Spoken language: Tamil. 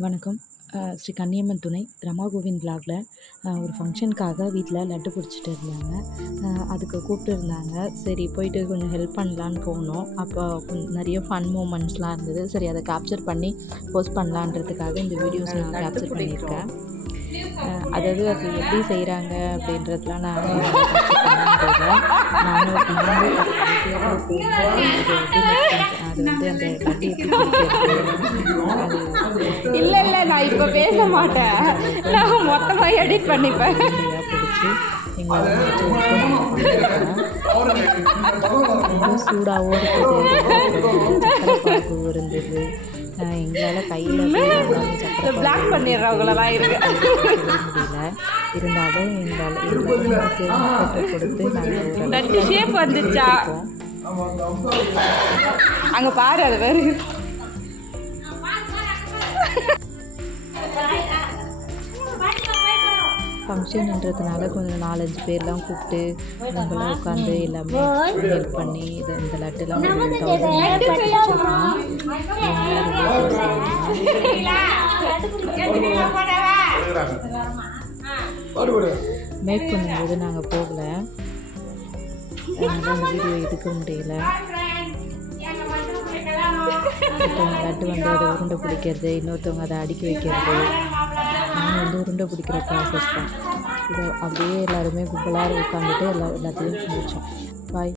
வணக்கம். ஸ்ரீ கன்னியம்மன் துணை ரமா கோவிந்த் விலாகில் ஒரு ஃபங்க்ஷனுக்காக வீட்டில் லட்டு பிடிச்சிட்டு இருந்தாங்க. அதுக்கு கூப்பிட்டுருந்தாங்க. சரி போயிட்டு கொஞ்சம் ஹெல்ப் பண்ணலான்னு போனோம். அப்போ நிறைய ஃபன் மூமெண்ட்ஸ்லாம் இருந்தது. சரி அதை கேப்சர் பண்ணி போஸ்ட் பண்ணலான்றதுக்காக இந்த வீடியோஸ் நான் கேப்சர் பண்ணியிருக்கேன். அதாவது அது எப்படி செய்கிறாங்க அப்படின்றதுலாம் நான் நானும் அது வந்து அந்த லட்டு எப்படி பிடிக்கிறது இல்லை நான் இப்போ பேச மாட்டேன். நான் மொத்தமாக எடிட் பண்ணிப்பேன். பிடிச்சி எங்களை சூடாகவும் இருக்குது, பாகு இருந்தது. எங்களால் கையில் பிளாக் பண்ணிடுறவங்களெல்லாம் இருக்கு முடியல. இருந்தாலும் எங்களால் கொடுத்து நாங்கள் ஷேப் வந்துச்சா அங்கே பாரு அது வேறு. ஃபங்க்ஷன்ன்றதுனால கொஞ்சம் 4-5 பேர்லாம் கூப்பிட்டு நம்மளாம் உட்காந்து எல்லாமே ஹெல்ப் பண்ணி இந்த லட்டுலாம் மேக் பண்ணும்போது நாங்கள் போகலை, அதனால் அந்த வீடியோ எடுக்க முடியல. ஒருத்தவங்க லட்டு வந்து அதை உருண்டை பிடிக்கிறது, இன்னொருத்தவங்க அதை அடுக்கி வைக்கிறது. நாங்கள் வந்து உருண்டை பிடிக்கிற ப்ராசஸ் தான். இதை அப்படியே எல்லாருமே கும்பலாக உட்காந்துட்டு எல்லாத்தையும் முடித்தோம். பாய்.